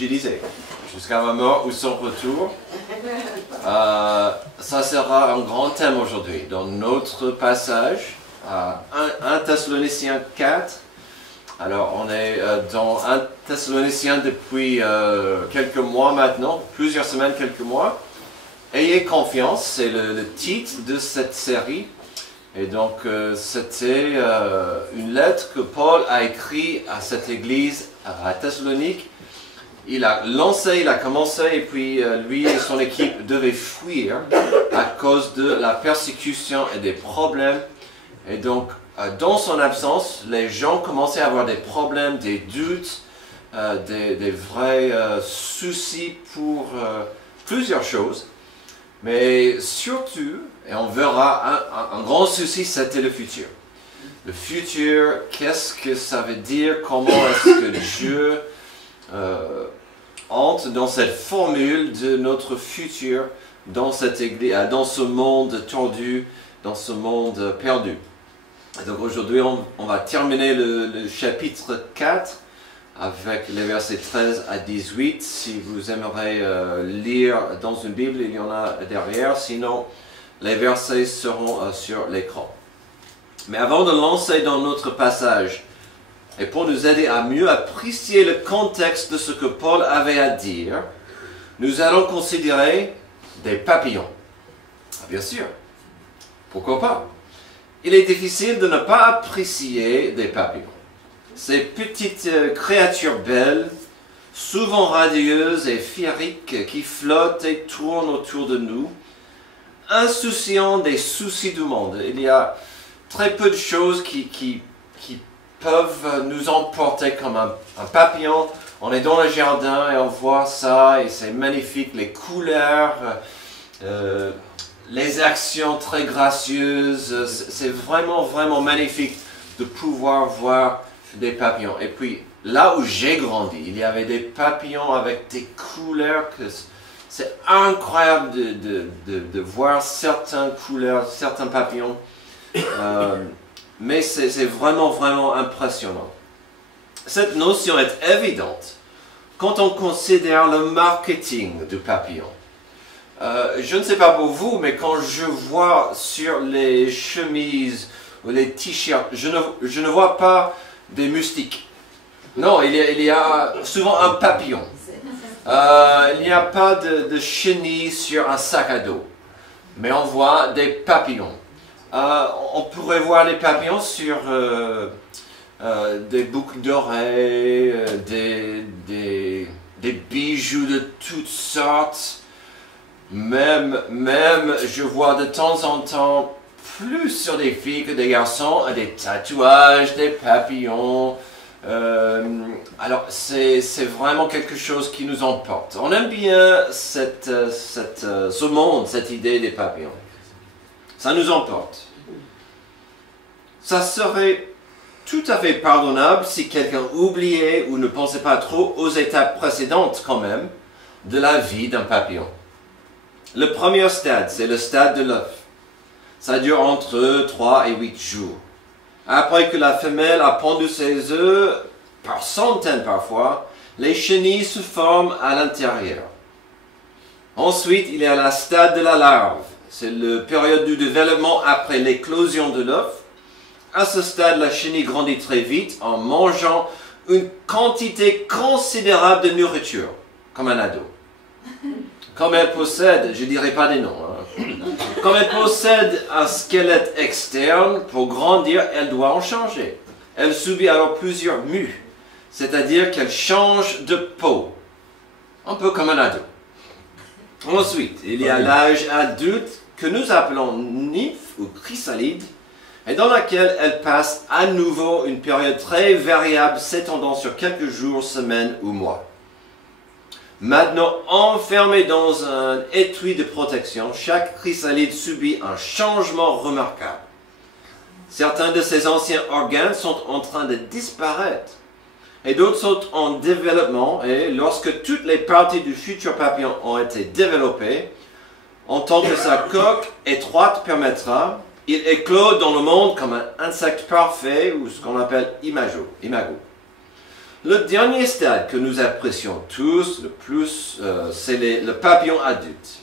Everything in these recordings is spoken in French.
je disais, jusqu'à ma mort ou son retour. Ça sera un grand thème aujourd'hui dans notre passage, 1 Thessaloniciens 4. Alors on est dans 1 Thessaloniciens depuis quelques mois maintenant, plusieurs semaines, quelques mois. Ayez confiance, c'est le titre de cette série. Et donc c'était une lettre que Paul a écrite à cette église à Thessalonique. Il a lancé, il a commencé et puis lui et son équipe devaient fuir à cause de la persécution et des problèmes. Et donc dans son absence, les gens commençaient à avoir des problèmes, des doutes, des vrais soucis pour plusieurs choses. Mais surtout, et on verra, un grand souci, c'était le futur. Le futur, qu'est-ce que ça veut dire? Comment est-ce que Dieu entre dans cette formule de notre futur dans cette église, dans ce monde tordu, dans ce monde perdu? Et donc aujourd'hui, on va terminer le chapitre 4 avec les versets 13 à 18. Si vous aimeriez lire dans une Bible, il y en a derrière. Sinon, les versets seront sur l'écran. Mais avant de lancer dans notre passage, et pour nous aider à mieux apprécier le contexte de ce que Paul avait à dire, nous allons considérer des papillons. Bien sûr, pourquoi pas? Il est difficile de ne pas apprécier des papillons. Ces petites créatures belles, souvent radieuses et féeriques, qui flottent et tournent autour de nous, insouciants des soucis du monde. Il y a très peu de choses qui peuvent nous emporter comme un papillon. On est dans le jardin et on voit ça et c'est magnifique, les couleurs, les actions très gracieuses. C'est vraiment, vraiment magnifique de pouvoir voir des papillons. Et puis, là où j'ai grandi, il y avait des papillons avec des couleurs que c'est incroyable de voir certaines couleurs, certains papillons. Mais c'est vraiment, vraiment impressionnant. Cette notion est évidente quand on considère le marketing du papillon. Je ne sais pas pour vous, mais quand je vois sur les chemises ou les t-shirts, je ne vois pas des moustiques. Non, il y a souvent un papillon. Il n'y a pas de chenille sur un sac à dos. Mais on voit des papillons. On pourrait voir les papillons sur des boucles d'oreilles, des bijoux de toutes sortes. Même, je vois de temps en temps, plus sur des filles que des garçons, des tatouages, des papillons. Alors, c'est vraiment quelque chose qui nous emporte. On aime bien ce monde, cette idée des papillons. Ça nous emporte. Ça serait tout à fait pardonnable si quelqu'un oubliait ou ne pensait pas trop aux étapes précédentes quand même de la vie d'un papillon. Le premier stade, c'est le stade de l'œuf. Ça dure entre 3 et 8 jours. Après que la femelle a pondu ses œufs, par centaines parfois, les chenilles se forment à l'intérieur. Ensuite, il y a le stade de la larve. C'est la période du développement après l'éclosion de l'œuf. À ce stade, la chenille grandit très vite en mangeant une quantité considérable de nourriture, comme un ado. Comme elle possède, je ne dirai pas des noms, comme elle possède un squelette externe, pour grandir, elle doit en changer. Elle subit alors plusieurs mues, c'est-à-dire qu'elle change de peau, un peu comme un ado. Ensuite, il y a l'âge adulte que nous appelons nymphe ou chrysalide, et dans laquelle elle passe à nouveau une période très variable s'étendant sur quelques jours, semaines ou mois. Maintenant enfermée dans un étui de protection, chaque chrysalide subit un changement remarquable. Certains de ses anciens organes sont en train de disparaître et d'autres sont en développement, et lorsque toutes les parties du futur papillon ont été développées, en tant que sa coque étroite permettra, il éclot dans le monde comme un insecte parfait ou ce qu'on appelle imago. Le dernier stade que nous apprécions tous le plus, c'est le papillon adulte.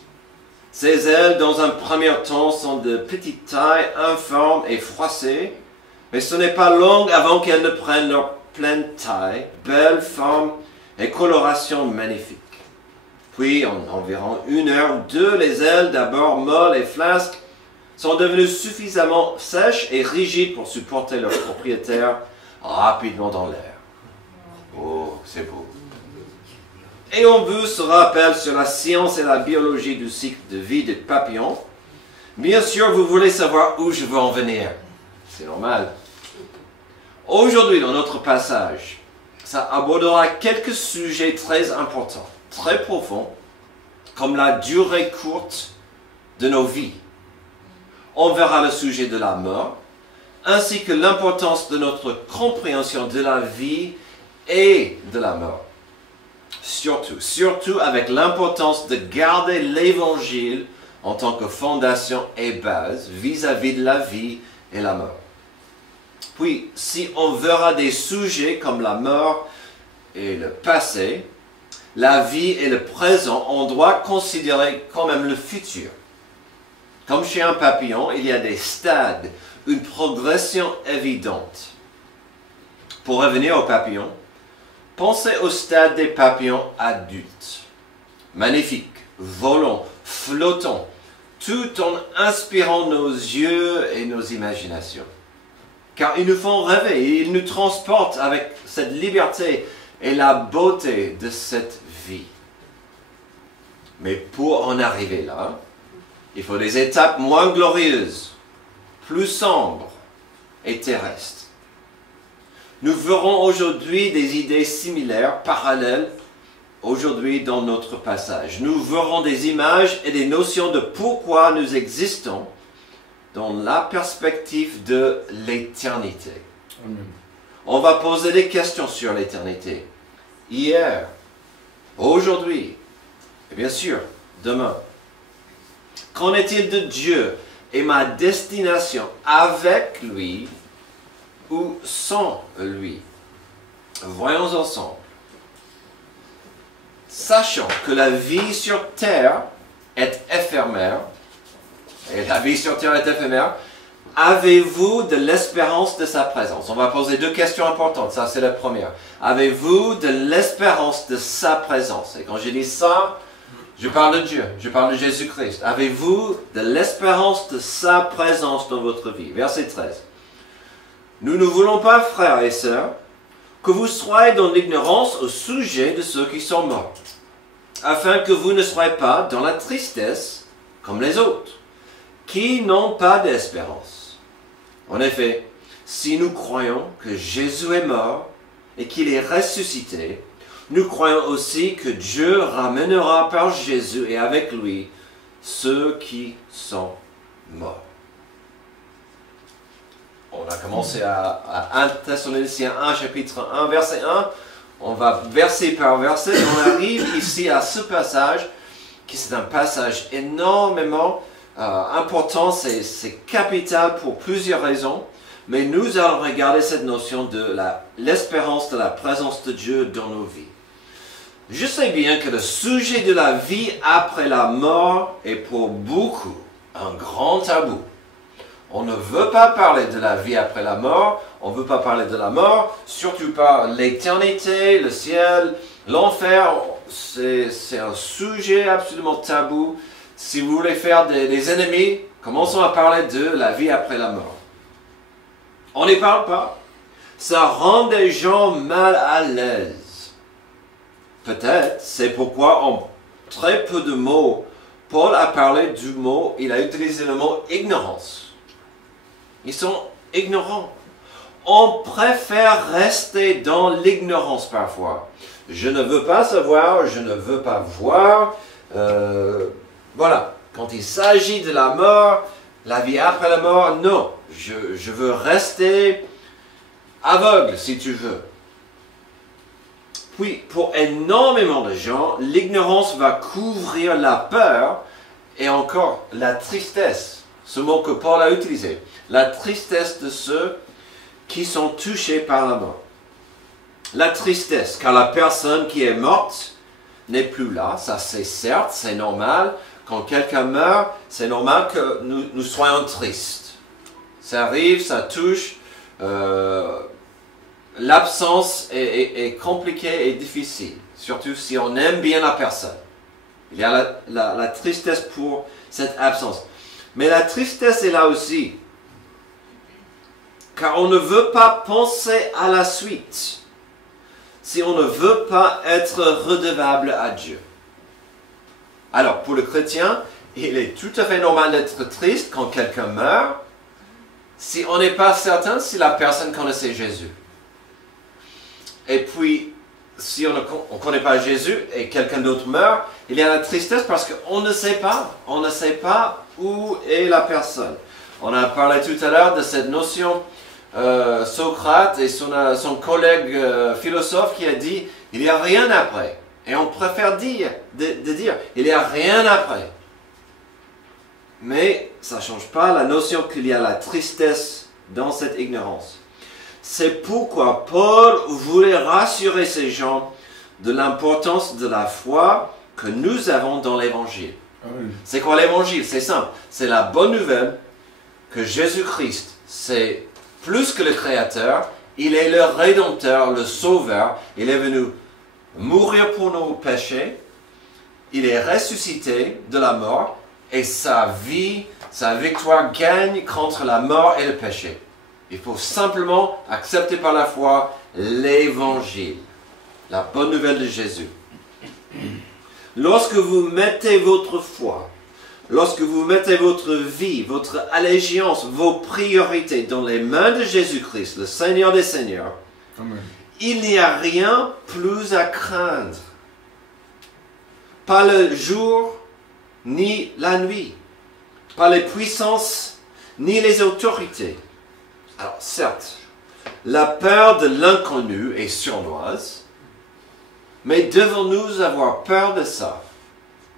Ses ailes, dans un premier temps, sont de petite taille, informes et froissées, mais ce n'est pas long avant qu'elles ne prennent leur pleine taille, belle forme et coloration magnifique. Puis, en environ 1 heure ou 2, les ailes, d'abord molles et flasques, sont devenues suffisamment sèches et rigides pour supporter leur propriétaire rapidement dans l'air. Oh, c'est beau. Et on veut se rappelle sur la science et la biologie du cycle de vie des papillons. Bien sûr, vous voulez savoir où je veux en venir. C'est normal. Aujourd'hui, dans notre passage, ça abordera quelques sujets très importants, très profonds, comme la durée courte de nos vies. On verra le sujet de la mort, ainsi que l'importance de notre compréhension de la vie et de la mort. Surtout avec l'importance de garder l'Évangile en tant que fondation et base vis-à-vis de la vie et la mort. Puis, si on verra des sujets comme la mort et le passé, la vie et le présent, on doit considérer quand même le futur. Comme chez un papillon, il y a des stades, une progression évidente. Pour revenir au papillon, pensez au stade des papillons adultes. Magnifiques, volants, flottants, tout en inspirant nos yeux et nos imaginations. Car ils nous font rêver et ils nous transportent avec cette liberté et la beauté de cette vie. Mais pour en arriver là, il faut des étapes moins glorieuses, plus sombres et terrestres. Nous verrons aujourd'hui des idées similaires, parallèles, aujourd'hui dans notre passage. Nous verrons des images et des notions de pourquoi nous existons dans la perspective de l'éternité. On va poser des questions sur l'éternité. Hier, aujourd'hui, et bien sûr, demain. Qu'en est-il de Dieu et ma destination avec lui ou sans lui? Voyons ensemble. Sachant que la vie sur terre est éphémère, et la vie sur terre est éphémère, avez-vous de l'espérance de sa présence? On va poser 2 questions importantes, ça c'est la première. Avez-vous de l'espérance de sa présence? Et quand je dis ça, je parle de Dieu, je parle de Jésus-Christ. Avez-vous de l'espérance de sa présence dans votre vie? Verset 13. Nous ne voulons pas, frères et sœurs, que vous soyez dans l'ignorance au sujet de ceux qui sont morts, afin que vous ne soyez pas dans la tristesse comme les autres, qui n'ont pas d'espérance. En effet, si nous croyons que Jésus est mort et qu'il est ressuscité, nous croyons aussi que Dieu ramènera par Jésus et avec lui ceux qui sont morts. On a commencé à 1 Thessaloniciens 1, chapitre 1, verset 1. On va verset par verset. On arrive ici à ce passage, qui c'est un passage énormément important, c'est capital pour plusieurs raisons. Mais nous allons regarder cette notion de l'espérance de la présence de Dieu dans nos vies. Je sais bien que le sujet de la vie après la mort est pour beaucoup un grand tabou. On ne veut pas parler de la vie après la mort, on ne veut pas parler de la mort, surtout pas l'éternité, le ciel, l'enfer. C'est un sujet absolument tabou. Si vous voulez faire des ennemis, commençons à parler de la vie après la mort. On n'y parle pas. Ça rend des gens mal à l'aise. Peut-être, c'est pourquoi en très peu de mots, Paul a parlé du mot, il a utilisé le mot ignorance. Ils sont ignorants. On préfère rester dans l'ignorance parfois. Je ne veux pas savoir, je ne veux pas voir. Voilà, quand il s'agit de la mort, la vie après la mort, non. Je veux rester aveugle, si tu veux. Puis, pour énormément de gens, l'ignorance va couvrir la peur et encore la tristesse. Ce mot que Paul a utilisé. La tristesse de ceux qui sont touchés par la mort. la tristesse, car la personne qui est morte n'est plus là. Ça, c'est certes, c'est normal. Quand quelqu'un meurt, c'est normal que nous soyons tristes. Ça arrive, ça touche. L'absence est compliquée et difficile, surtout si on aime bien la personne. Il y a la tristesse pour cette absence. Mais la tristesse est là aussi, car on ne veut pas penser à la suite, si on ne veut pas être redevable à Dieu. Alors, pour le chrétien, il est tout à fait normal d'être triste quand quelqu'un meurt, si on n'est pas certain si la personne connaissait Jésus. Et puis, si on ne connaît pas Jésus et quelqu'un d'autre meurt, il y a la tristesse parce qu'on ne sait pas. On ne sait pas où est la personne. On a parlé tout à l'heure de cette notion Socrate et son collègue philosophe qui a dit « il n'y a rien après ». Et on préfère dire « il n'y a rien après ». Mais ça ne change pas la notion qu'il y a la tristesse dans cette ignorance. C'est pourquoi Paul voulait rassurer ces gens de l'importance de la foi que nous avons dans l'Évangile. C'est quoi l'Évangile? C'est simple. C'est la bonne nouvelle que Jésus-Christ, c'est plus que le Créateur. Il est le Rédempteur, le Sauveur. Il est venu mourir pour nos péchés. Il est ressuscité de la mort. Et sa vie, sa victoire gagne contre la mort et le péché. Il faut simplement accepter par la foi l'Évangile, la bonne nouvelle de Jésus. Lorsque vous mettez votre foi, lorsque vous mettez votre vie, votre allégeance, vos priorités dans les mains de Jésus-Christ, le Seigneur des Seigneurs, Amen. Il n'y a rien plus à craindre. Pas le jour, ni la nuit. Pas les puissances, ni les autorités. Alors, certes, la peur de l'inconnu est sournoise, mais devons-nous avoir peur de ça?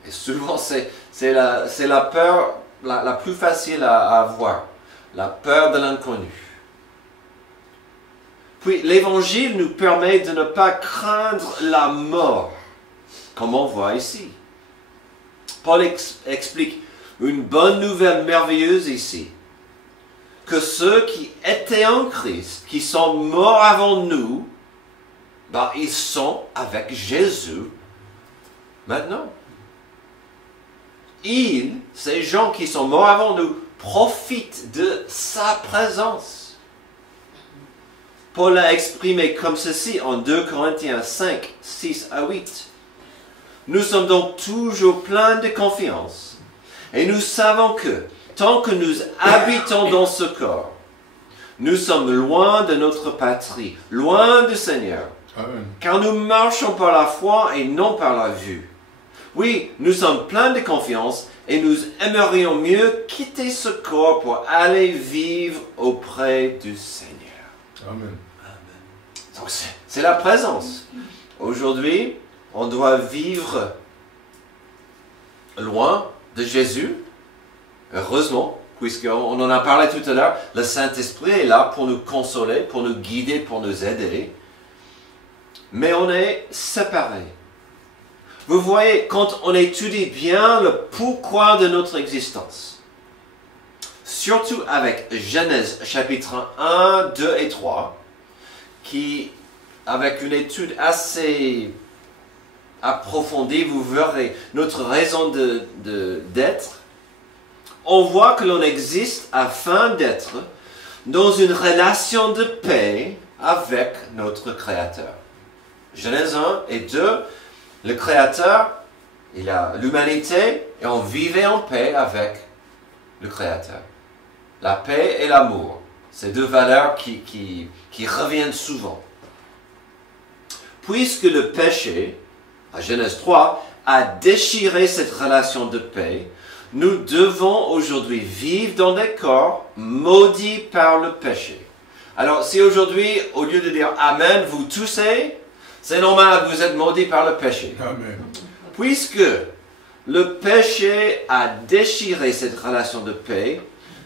Et souvent, c'est la peur la plus facile à avoir, la peur de l'inconnu. Puis, l'Évangile nous permet de ne pas craindre la mort, comme on voit ici. Paul explique une bonne nouvelle merveilleuse ici. Que ceux qui étaient en Christ, qui sont morts avant nous, ils sont avec Jésus maintenant. Ces gens qui sont morts avant nous, profitent de sa présence. Paul l'a exprimé comme ceci en 2 Corinthiens 5, 6 à 8. Nous sommes donc toujours pleins de confiance et nous savons que tant que nous habitons dans ce corps, nous sommes loin de notre patrie, loin du Seigneur. Amen. Car nous marchons par la foi et non par la vue. Oui, nous sommes pleins de confiance et nous aimerions mieux quitter ce corps pour aller vivre auprès du Seigneur. Amen. Amen. Donc c'est la présence. Aujourd'hui, on doit vivre loin de Jésus. Heureusement, puisqu'on en a parlé tout à l'heure, le Saint-Esprit est là pour nous consoler, pour nous guider, pour nous aider. Mais on est séparés. Vous voyez, quand on étudie bien le pourquoi de notre existence, surtout avec Genèse chapitre 1, 2 et 3, qui, avec une étude assez approfondie, vous verrez notre raison d'être, on voit que l'on existe afin d'être dans une relation de paix avec notre Créateur. Genèse 1 et 2, le Créateur, il a l'humanité et on vivait en paix avec le Créateur. La paix et l'amour, ces deux valeurs qui reviennent souvent. Puisque le péché, à Genèse 3, a déchiré cette relation de paix, nous devons aujourd'hui vivre dans des corps maudits par le péché. Alors, si aujourd'hui, au lieu de dire Amen, vous toussez, c'est normal, vous êtes maudits par le péché. Amen. Puisque le péché a déchiré cette relation de paix,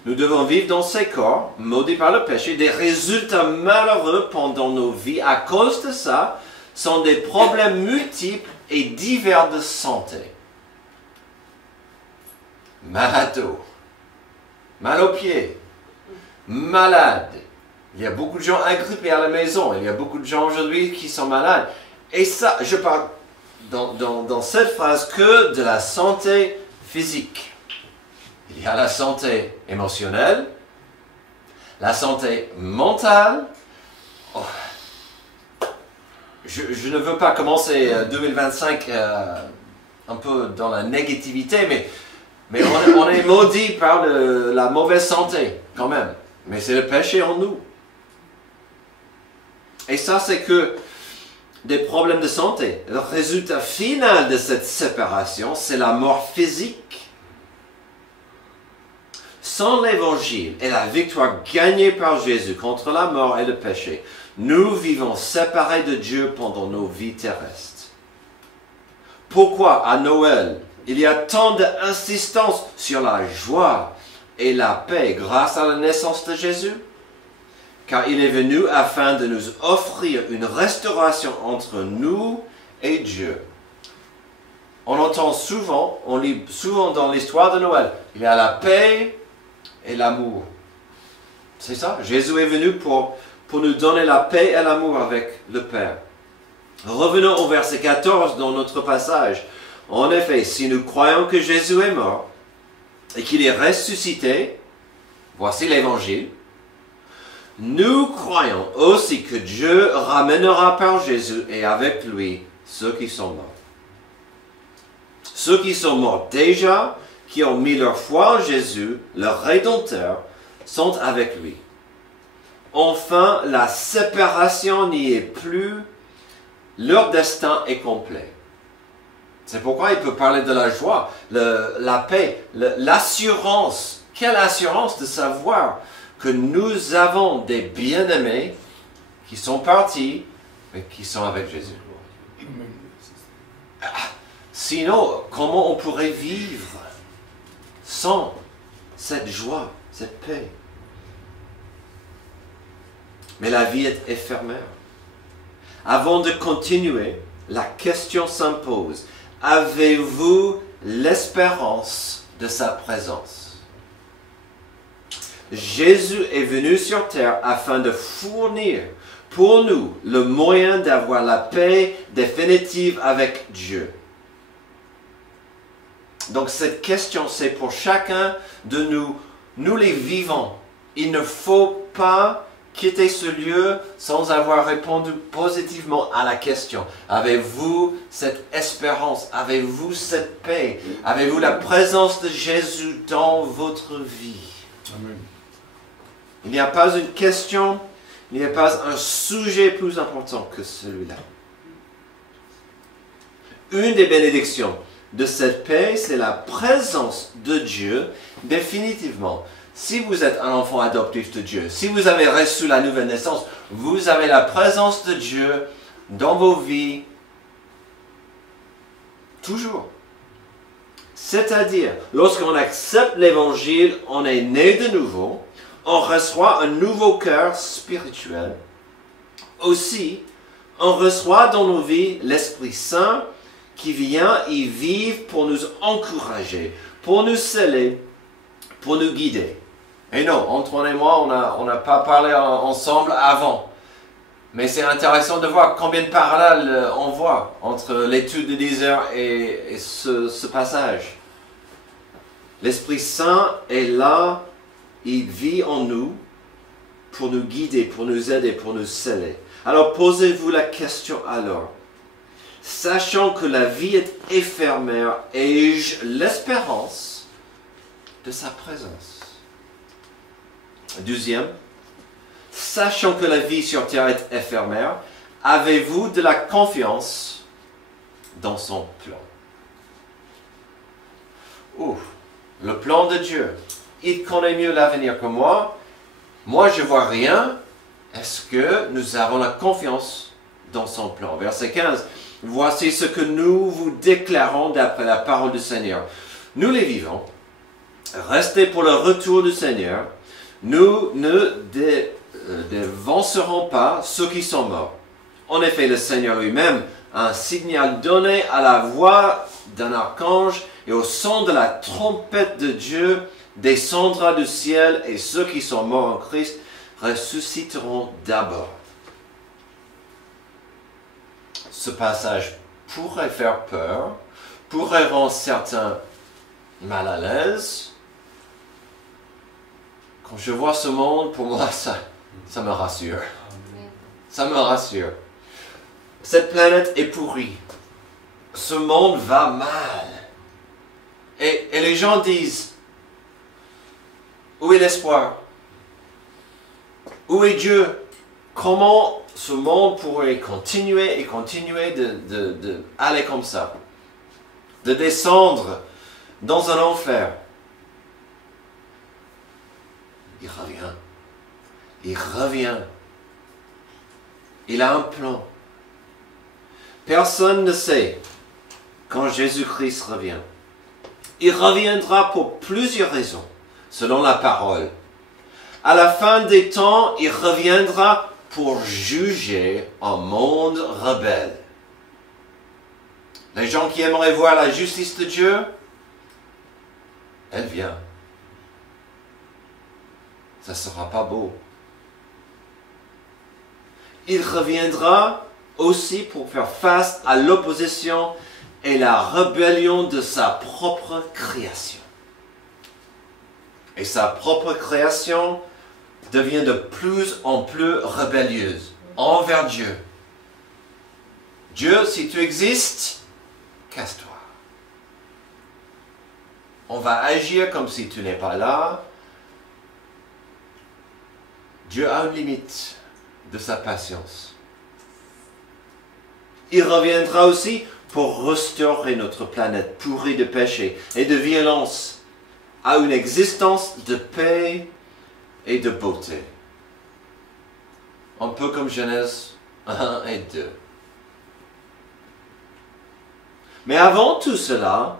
Nous devons vivre dans ces corps, maudits par le péché. Des résultats malheureux pendant nos vies à cause de ça sont des problèmes multiples et divers de santé. Mal à dos, mal aux pieds, malade. Il y a beaucoup de gens agrippés à la maison. Il y a beaucoup de gens aujourd'hui qui sont malades. Et ça, je parle dans cette phrase que de la santé physique. Il y a la santé émotionnelle, la santé mentale. Oh. Je ne veux pas commencer 2025 un peu dans la négativité, mais on est maudit par la mauvaise santé quand même. Mais c'est le péché en nous. Et ça, c'est que des problèmes de santé. Le résultat final de cette séparation, c'est la mort physique. Sans l'évangile et la victoire gagnée par Jésus contre la mort et le péché, nous vivons séparés de Dieu pendant nos vies terrestres. Pourquoi à Noël, il y a tant d'insistance sur la joie et la paix grâce à la naissance de Jésus? Car il est venu afin de nous offrir une restauration entre nous et Dieu. On entend souvent, on lit souvent dans l'histoire de Noël, il y a la paix et l'amour. C'est ça, Jésus est venu pour nous donner la paix et l'amour avec le Père. Revenons au verset 14 dans notre passage. En effet, si nous croyons que Jésus est mort et qu'il est ressuscité, voici l'évangile, nous croyons aussi que Dieu ramènera par Jésus et avec lui ceux qui sont morts. Ceux qui sont morts déjà, qui ont mis leur foi en Jésus, leur Rédempteur, sont avec lui. Enfin, la séparation n'y est plus, leur destin est complet. C'est pourquoi il peut parler de la joie, la paix, l'assurance. Quelle assurance de savoir que nous avons des bien-aimés qui sont partis, mais qui sont avec Jésus. Sinon, comment on pourrait vivre sans cette joie, cette paix? Mais la vie est éphémère. Avant de continuer, la question s'impose. Avez-vous l'espérance de sa présence? Jésus est venu sur terre afin de fournir pour nous le moyen d'avoir la paix définitive avec Dieu. Donc cette question, c'est pour chacun de nous, nous les vivants. Il ne faut pas quitter ce lieu sans avoir répondu positivement à la question. Avez-vous cette espérance? Avez-vous cette paix? Avez-vous la présence de Jésus dans votre vie? Amen. Il n'y a pas une question, il n'y a pas un sujet plus important que celui-là. Une des bénédictions de cette paix, c'est la présence de Dieu définitivement. Si vous êtes un enfant adoptif de Dieu, si vous avez reçu la nouvelle naissance, vous avez la présence de Dieu dans vos vies toujours. C'est-à-dire, lorsqu'on accepte l'Évangile, on est né de nouveau, on reçoit un nouveau cœur spirituel. Aussi, on reçoit dans nos vies l'Esprit Saint qui vient y vivre pour nous encourager, pour nous sceller, pour nous guider. Et non, Antoine et moi, on n'a pas parlé ensemble avant. Mais c'est intéressant de voir combien de parallèles on voit entre l'étude de 10 heures et ce passage. L'Esprit Saint est là, il vit en nous pour nous guider, pour nous aider, pour nous sceller. Alors posez-vous la question alors. Sachant que la vie est éphémère, ai-je l'espérance de sa présence? Deuxième, sachant que la vie sur terre est éphémère, avez-vous de la confiance dans son plan? Le plan de Dieu. Il connaît mieux l'avenir que moi. Moi, je ne vois rien. Est-ce que nous avons la confiance dans son plan? Verset 15. Voici ce que nous vous déclarons d'après la parole du Seigneur. Nous les vivons, rester pour le retour du Seigneur, nous ne dévancerons pas ceux qui sont morts. En effet, le Seigneur lui-même a un signal donné à la voix d'un archange et au son de la trompette de Dieu descendra du ciel et ceux qui sont morts en Christ ressusciteront d'abord. Ce passage pourrait faire peur, pourrait rendre certains mal à l'aise. Quand je vois ce monde, pour moi, ça me rassure. Ça me rassure. Cette planète est pourrie. Ce monde va mal. Et les gens disent, où est l'espoir? Où est Dieu? Comment ce monde pourrait continuer et continuer d'aller comme ça? De descendre dans un enfer. Il revient. Il revient. Il a un plan. Personne ne sait quand Jésus-Christ revient. Il reviendra pour plusieurs raisons, selon la parole. À la fin des temps, il reviendra pour juger un monde rebelle. Les gens qui aimeraient voir la justice de Dieu, elle vient. Ça ne sera pas beau. Il reviendra aussi pour faire face à l'opposition et la rébellion de sa propre création. Et sa propre création devient de plus en plus rébellieuse envers Dieu. Dieu, si tu existes, casse-toi. On va agir comme si tu n'es pas là. Dieu a une limite de sa patience. Il reviendra aussi pour restaurer notre planète pourrie de péché et de violence à une existence de paix et de beauté. Un peu comme Genèse 1 et 2. Mais avant tout cela,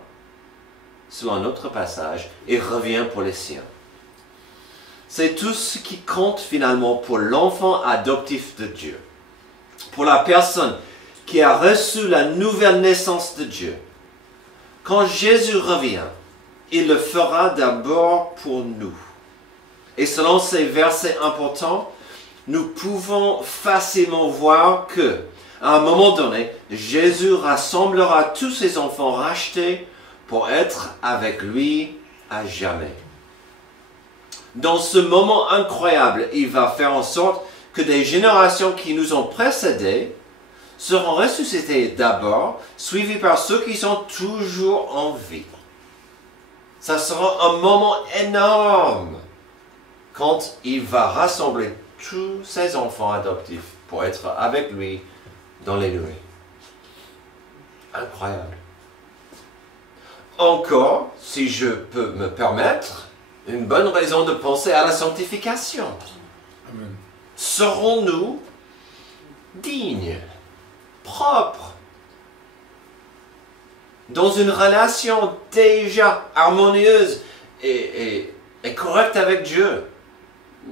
sous un autre passage, il revient pour les siens. C'est tout ce qui compte finalement pour l'enfant adoptif de Dieu. Pour la personne qui a reçu la nouvelle naissance de Dieu. Quand Jésus revient, il le fera d'abord pour nous. Et selon ces versets importants, nous pouvons facilement voir que, à un moment donné, Jésus rassemblera tous ses enfants rachetés pour être avec lui à jamais. Dans ce moment incroyable, il va faire en sorte que des générations qui nous ont précédés seront ressuscitées d'abord, suivies par ceux qui sont toujours en vie. Ça sera un moment énorme quand il va rassembler tous ses enfants adoptifs pour être avec lui dans les nuées. Incroyable. Encore, si je peux me permettre, une bonne raison de penser à la sanctification. Amen. Serons-nous dignes, propres, dans une relation déjà harmonieuse et correcte avec Dieu?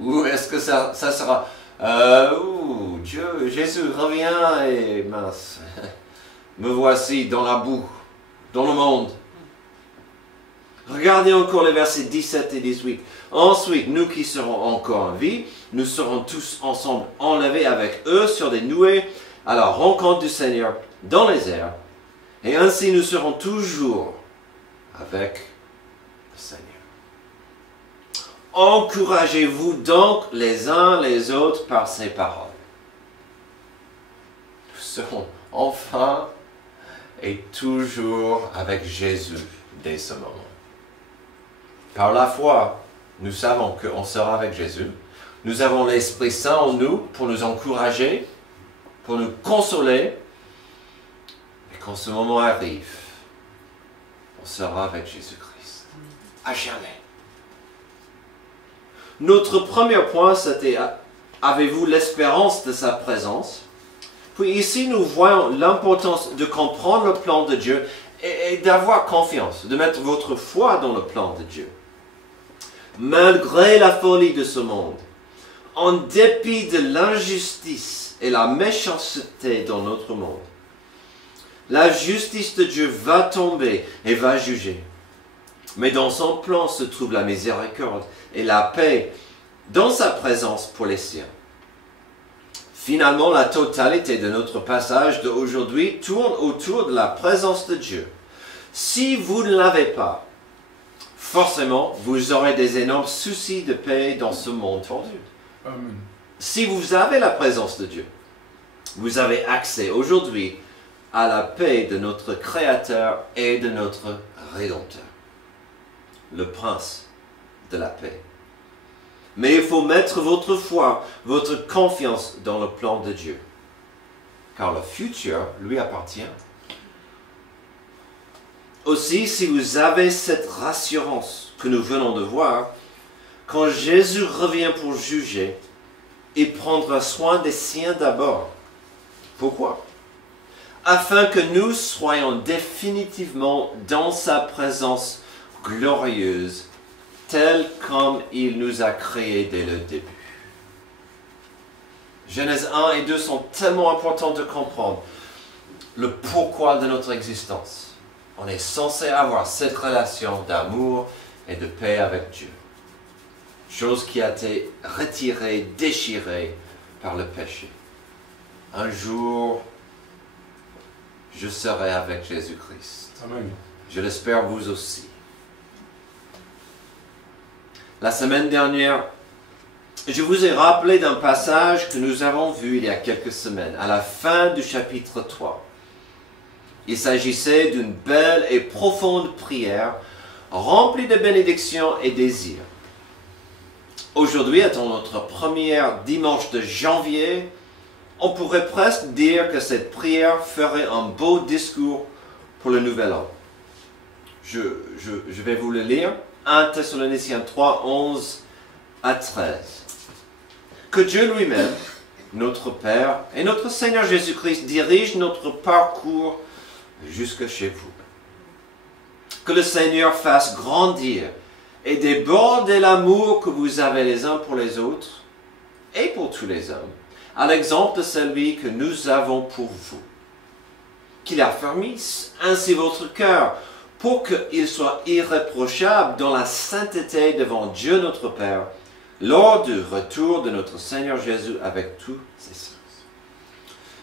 Ou est-ce que ça sera Dieu, Jésus revient et mince, me voici dans la boue, dans le monde. Regardez encore les versets 17 et 18. Ensuite, nous qui serons encore en vie, nous serons tous ensemble enlevés avec eux sur des nuées à la rencontre du Seigneur dans les airs. Et ainsi nous serons toujours avec le Seigneur. Encouragez-vous donc les uns les autres par ces paroles. Nous serons enfin et toujours avec Jésus dès ce moment. Par la foi, nous savons qu'on sera avec Jésus. Nous avons l'Esprit Saint en nous pour nous encourager, pour nous consoler. Et quand ce moment arrive, on sera avec Jésus-Christ. À jamais. Notre premier point, c'était « Avez-vous l'espérance de sa présence ?» Puis ici, nous voyons l'importance de comprendre le plan de Dieu et d'avoir confiance, de mettre votre foi dans le plan de Dieu. malgré la folie de ce monde, en dépit de l'injustice et la méchanceté dans notre monde. La justice de Dieu va tomber et va juger. Mais dans son plan se trouve la miséricorde et la paix dans sa présence pour les siens. Finalement, la totalité de notre passage d'aujourd'hui tourne autour de la présence de Dieu. Si vous ne l'avez pas, forcément, vous aurez des énormes soucis de paix dans ce monde tordu. Amen. Si vous avez la présence de Dieu, vous avez accès aujourd'hui à la paix de notre Créateur et de notre Rédempteur, le Prince de la paix. Mais il faut mettre votre foi, votre confiance dans le plan de Dieu, car le futur lui appartient. Aussi, si vous avez cette rassurance que nous venons de voir, quand Jésus revient pour juger, il prendra soin des siens d'abord. Pourquoi? Afin que nous soyons définitivement dans sa présence glorieuse, telle comme il nous a créés dès le début. Genèse 1 et 2 sont tellement importants de comprendre le pourquoi de notre existence. On est censé avoir cette relation d'amour et de paix avec Dieu. Chose qui a été retirée, déchirée par le péché. Un jour, je serai avec Jésus-Christ. Amen. Je l'espère vous aussi. La semaine dernière, je vous ai rappelé d'un passage que nous avons vu il y a quelques semaines, à la fin du chapitre 3. Il s'agissait d'une belle et profonde prière, remplie de bénédictions et désirs. Aujourd'hui, étant notre premier dimanche de janvier, on pourrait presque dire que cette prière ferait un beau discours pour le nouvel an. Je vais vous le lire. 1 Thessaloniciens 3, 11 à 13. Que Dieu lui-même, notre Père et notre Seigneur Jésus-Christ dirigent notre parcours jusque chez vous. Que le Seigneur fasse grandir et déborder l'amour que vous avez les uns pour les autres et pour tous les hommes, à l'exemple de celui que nous avons pour vous. Qu'il affermisse ainsi votre cœur pour qu'il soit irréprochable dans la sainteté devant Dieu notre Père, lors du retour de notre Seigneur Jésus avec tous ses saints.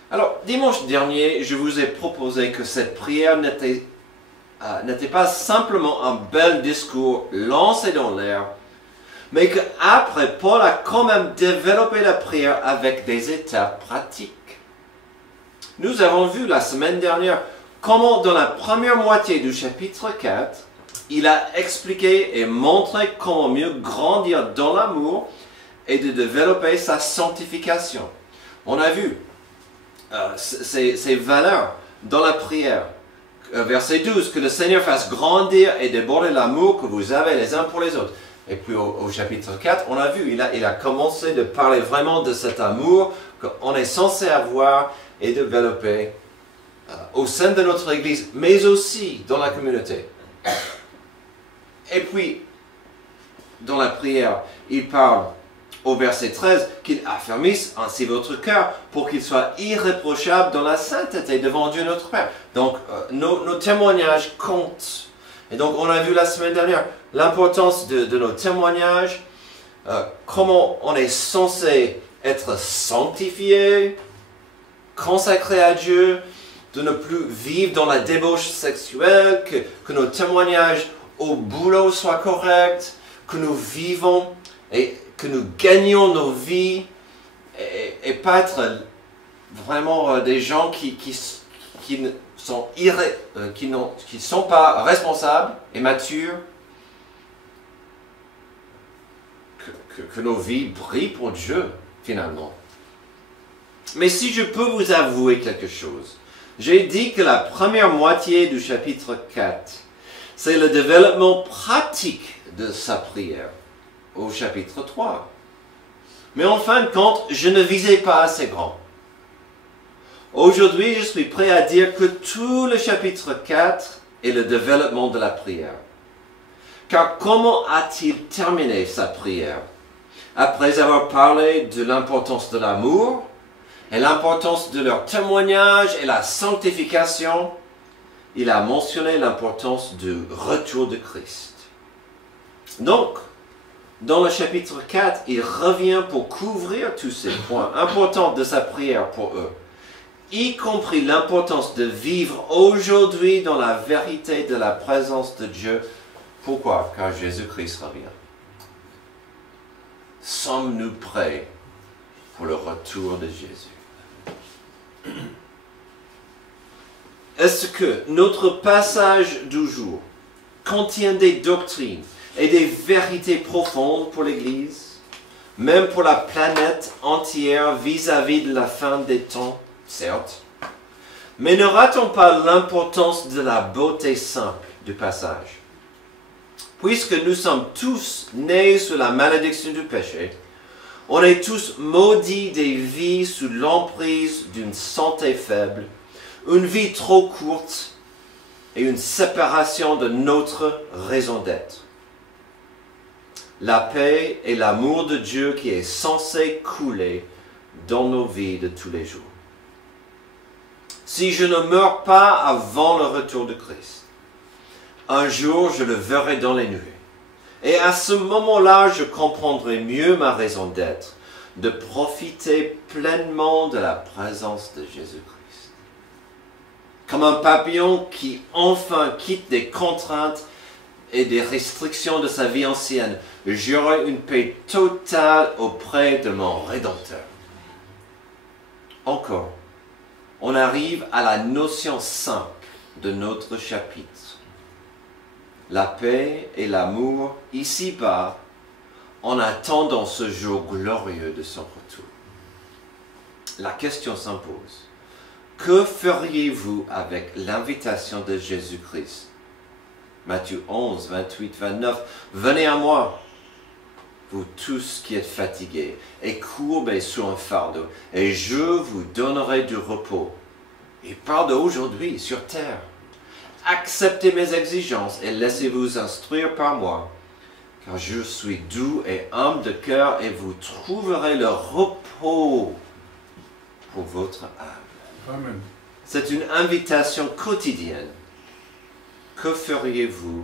Alors, dimanche dernier, je vous ai proposé que cette prière n'était pas simplement un bel discours lancé dans l'air, mais qu'après, Paul a quand même développé la prière avec des étapes pratiques. Nous avons vu la semaine dernière comment dans la première moitié du chapitre 4, il a expliqué et montré comment mieux grandir dans l'amour et de développer sa sanctification. On a vu ces valeurs dans la prière. Verset 12, que le Seigneur fasse grandir et déborder l'amour que vous avez les uns pour les autres. Et puis au chapitre 4, on a vu, il a commencé de parler vraiment de cet amour qu'on est censé avoir et développer au sein de notre Église, mais aussi dans la communauté. Et puis, dans la prière, il parle au verset 13, qu'il affermisse ainsi votre cœur pour qu'il soit irréprochable dans la sainteté devant Dieu notre Père. Donc, nos témoignages comptent. Et donc, on a vu la semaine dernière l'importance de nos témoignages, comment on est censé être sanctifié, consacré à Dieu, de ne plus vivre dans la débauche sexuelle, que nos témoignages au boulot soient corrects, que nous vivons et que nous gagnons nos vies et pas être vraiment des gens qui ne sont pas responsables et matures, que nos vies brillent pour Dieu finalement. Mais si je peux vous avouer quelque chose, j'ai dit que la première moitié du chapitre 4, c'est le développement pratique de sa prière au chapitre 3. Mais en fin de compte, je ne visais pas assez grand. Aujourd'hui, je suis prêt à dire que tout le chapitre 4 est le développement de la prière. Car comment a-t-il terminé sa prière? Après avoir parlé de l'importance de l'amour et l'importance de leur témoignage et la sanctification, il a mentionné l'importance du retour de Christ. Donc, dans le chapitre 4, il revient pour couvrir tous ces points importants de sa prière pour eux, y compris l'importance de vivre aujourd'hui dans la vérité de la présence de Dieu. Pourquoi? Car Jésus-Christ revient. Sommes-nous prêts pour le retour de Jésus? Est-ce que notre passage du jour contient des doctrines et des vérités profondes pour l'Église, même pour la planète entière vis-à-vis de la fin des temps, certes, mais ne ratons pas l'importance de la beauté simple du passage. Puisque nous sommes tous nés sous la malédiction du péché, on est tous maudits des vies sous l'emprise d'une santé faible, une vie trop courte et une séparation de notre raison d'être. La paix et l'amour de Dieu qui est censé couler dans nos vies de tous les jours. Si je ne meurs pas avant le retour de Christ, un jour je le verrai dans les nuées. Et à ce moment-là, je comprendrai mieux ma raison d'être, de profiter pleinement de la présence de Jésus-Christ. Comme un papillon qui enfin quitte des contraintes et des restrictions de sa vie ancienne, j'aurai une paix totale auprès de mon Rédempteur. Encore, on arrive à la notion simple de notre chapitre. La paix et l'amour ici-bas en attendant ce jour glorieux de son retour. La question s'impose. Que feriez-vous avec l'invitation de Jésus-Christ? Matthieu 11, 28, 29. Venez à moi, vous tous qui êtes fatigués et courbés sous un fardeau, et je vous donnerai du repos. Il parle d'aujourd'hui sur terre. Acceptez mes exigences et laissez-vous instruire par moi, car je suis doux et humble de cœur, et vous trouverez le repos pour votre âme. Amen. C'est une invitation quotidienne. Que feriez-vous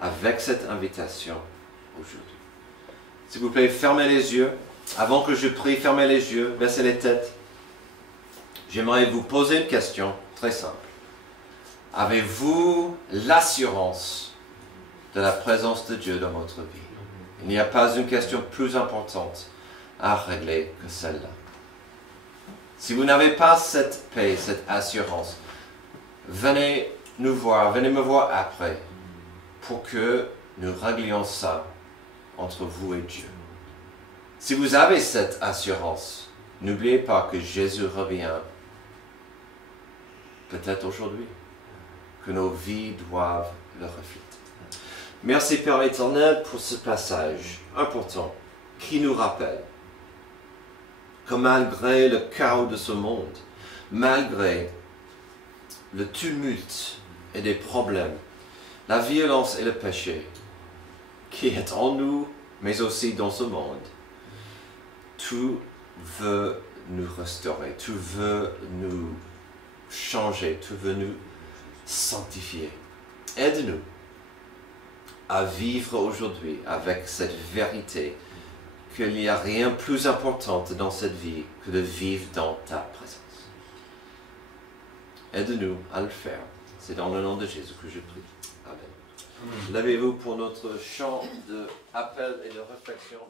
avec cette invitation aujourd'hui? S'il vous plaît, fermez les yeux. Avant que je prie, fermez les yeux, baissez les têtes. J'aimerais vous poser une question très simple. Avez-vous l'assurance de la présence de Dieu dans votre vie? Il n'y a pas une question plus importante à régler que celle-là. Si vous n'avez pas cette paix, cette assurance, venez nous voir, venez me voir après, pour que nous réglions ça entre vous et Dieu. Si vous avez cette assurance, n'oubliez pas que Jésus revient, peut-être aujourd'hui, que nos vies doivent le refléter. Merci Père éternel pour ce passage important qui nous rappelle que malgré le chaos de ce monde, malgré le tumulte et des problèmes, la violence et le péché qui est en nous, mais aussi dans ce monde, tu veux nous restaurer, tu veux nous changer, tu veux nous sanctifier. Aide-nous à vivre aujourd'hui avec cette vérité qu'il n'y a rien de plus important dans cette vie que de vivre dans ta présence. Aide-nous à le faire. C'est dans le nom de Jésus que je prie. Amen. Levez-vous pour notre chant d'appel et de réflexion.